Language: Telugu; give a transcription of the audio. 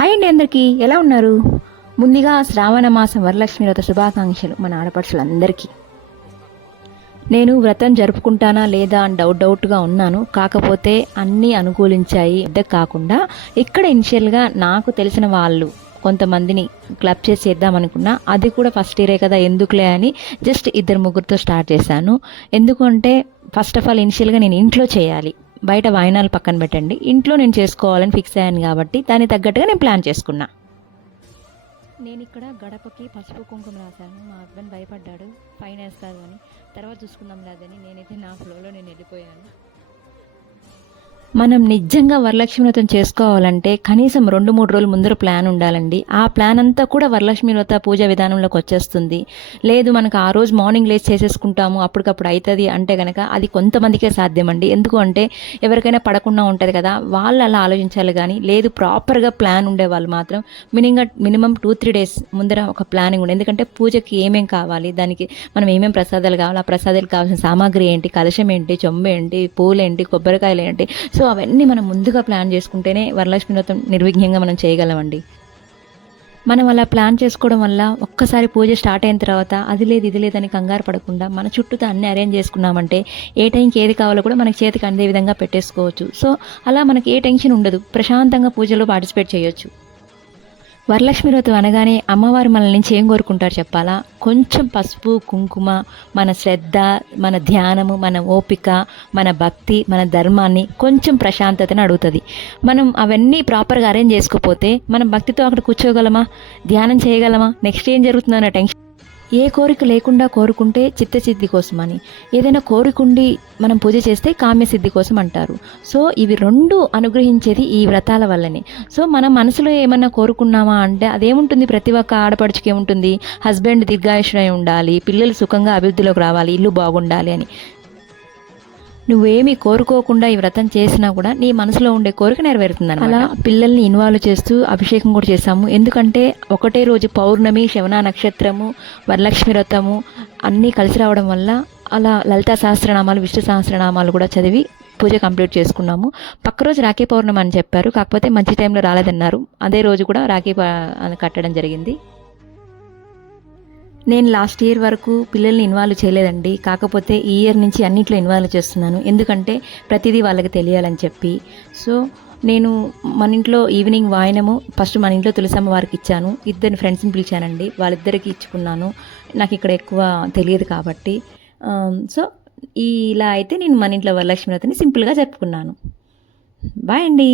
హాయ్ అండి, అందరికీ ఎలా ఉన్నారు? ముందుగా శ్రావణ మాసం వరలక్ష్మి వ్రత శుభాకాంక్షలు మన ఆడపడుచులందరికీ. నేను వ్రతం జరుపుకుంటానా లేదా అని డౌట్గా ఉన్నాను. కాకపోతే అన్నీ అనుకూలించాయి. కాకుండా ఇక్కడ ఇనిషియల్గా నాకు తెలిసిన వాళ్ళు కొంతమందిని క్లబ్ చేసి చేద్దామనుకున్నా. అది కూడా ఫస్ట్ ఇయరే కదా, ఎందుకులే అని జస్ట్ 2-3తో స్టార్ట్ చేశాను. ఎందుకంటే ఫస్ట్ ఆఫ్ ఆల్ ఇనిషియల్గా నేను ఇంట్లో చేయాలి, బయట వాయినాలు పక్కన పెట్టండి, ఇంట్లో నేను చేసుకోవాలని ఫిక్స్ అయ్యాను కాబట్టి దానికి తగ్గట్టుగా నేను ప్లాన్ చేసుకున్నా. నేను ఇక్కడ గడపకి పసుపు కుంకుమ రాశాను. మా హస్బెండ్ భయపడ్డాడు, ఫైన్ వేస్తారు అని. తర్వాత చూసుకుందాం లేదని నేనైతే నా ఫ్లోలో నేను వెళ్ళిపోయాను. మనం నిజంగా వరలక్ష్మి వ్రతం చేసుకోవాలంటే కనీసం 2-3 రోజుల ముందర ప్లాన్ ఉండాలండి. ఆ ప్లాన్ అంతా కూడా వరలక్ష్మి వ్రత పూజ విధానంలోకి వచ్చేస్తుంది. లేదు మనకు ఆ రోజు మార్నింగ్ లేచి చేసేసుకుంటాము, అప్పటికప్పుడు అవుతుంది అంటే కనుక అది కొంతమందికే సాధ్యమండి. ఎందుకు అంటే ఎవరికైనా పడకుండా ఉంటుంది కదా, వాళ్ళు అలా ఆలోచించాలి. కానీ లేదు, ప్రాపర్గా ప్లాన్ ఉండే వాళ్ళు మాత్రం మినిమం 2-3 డేస్ ముందర ఒక ప్లానింగ్ ఉండే. ఎందుకంటే పూజకి ఏమేం కావాలి, దానికి మనం ఏమేమి ప్రసాదాలు కావాలి, ఆ ప్రసాదాలకు కావాల్సిన సామాగ్రి ఏంటి, కలశం ఏంటి, చెంబు ఏంటి, పూలు ఏంటి, కొబ్బరికాయలు ఏంటి, సో అవన్నీ మనం ముందుగా ప్లాన్ చేసుకుంటేనే వరలక్ష్మి వ్రతం నిర్విఘ్నంగా మనం చేయగలమండి. మనం అలా ప్లాన్ చేసుకోవడం వల్ల ఒక్కసారి పూజ స్టార్ట్ అయిన తర్వాత అది లేదు ఇది లేదని కంగారు పడకుండా మన చుట్టూతో అన్ని అరేంజ్ చేసుకున్నామంటే ఏ టైంకి ఏది కావాలో కూడా మనకి చేతికి అందే విధంగా పెట్టేసుకోవచ్చు. సో అలా మనకి ఏ టెన్షన్ ఉండదు, ప్రశాంతంగా పూజలో పార్టిసిపేట్ చేయొచ్చు. వరలక్ష్మి వ్రతం అనగానే అమ్మవారు మనల్ని నుంచి ఏం కోరుకుంటారు చెప్పాలా? కొంచెం పసుపు కుంకుమ, మన శ్రద్ధ, మన ధ్యానము, మన ఓపిక, మన భక్తి, మన ధర్మాన్ని, కొంచెం ప్రశాంతతను అడుగుతుంది. మనం అవన్నీ ప్రాపర్గా అరేంజ్ చేసుకోకపోతే మనం భక్తితో అక్కడ కూర్చోగలమా, ధ్యానం చేయగలమా, నెక్స్ట్ ఏం జరుగుతుందన్న టెన్షన్. ఏ కోరిక లేకుండా కోరుకుంటే చిత్తసిద్ధి కోసమని, ఏదైనా కోరికుండి మనం పూజ చేస్తే కామ్యసిద్ధి కోసం అంటారు. సో ఇవి రెండు అనుగ్రహించేది ఈ వ్రతాల వల్లనే. సో మనం మనసులో ఏమన్నా కోరుకున్నామా అంటే అదేముంటుంది, ప్రతి ఒక్క ఆడపడుచుకి ఏముంటుంది, హస్బెండ్ దీర్ఘాయుషుడై ఉండాలి, పిల్లలు సుఖంగా అభివృద్ధిలోకి రావాలి, ఇల్లు బాగుండాలి అని. నువ్వేమీ కోరుకోకుండా ఈ వ్రతం చేసినా కూడా నీ మనసులో ఉండే కోరిక నెరవేరుతుంది. అలా పిల్లల్ని ఇన్వాల్వ్ చేస్తూ అభిషేకం కూడా చేశాము. ఎందుకంటే ఒకటే రోజు పౌర్ణమి, శ్రవణ నక్షత్రము, వరలక్ష్మి వ్రతము అన్నీ కలిసి రావడం వల్ల అలా లలితా సహస్రనామాలు, విష్ణు సహస్రనామాలు కూడా చదివి పూజ కంప్లీట్ చేసుకున్నాము. పక్క రోజు రాఖీ పౌర్ణమి అని చెప్పారు, కాకపోతే మంచి టైంలో రాలేదన్నారు. అదే రోజు కూడా రాఖీ కట్టడం జరిగింది. నేను లాస్ట్ ఇయర్ వరకు పిల్లల్ని ఇన్వాల్వ్ చేయలేదండి, కాకపోతే ఈ ఇయర్ నుంచి అన్నింటిలో ఇన్వాల్వ్ చేస్తున్నాను. ఎందుకంటే ప్రతిదీ వాళ్ళకి తెలియాలని చెప్పి. సో నేను మన ఇంట్లో ఈవినింగ్ వాయనము ఫస్ట్ మన ఇంట్లో తులసమ్మ వారికి ఇచ్చాను. 2 ఫ్రెండ్స్ని పిలిచానండి, వాళ్ళిద్దరికి ఇచ్చుకున్నాను. నాకు ఇక్కడ ఎక్కువ తెలియదు కాబట్టి. సో ఇలా అయితే నేను మన ఇంట్లో వరలక్ష్మి వ్రతాన్ని సింపుల్గా జరుపుకున్నాను. బాయ్ అండి.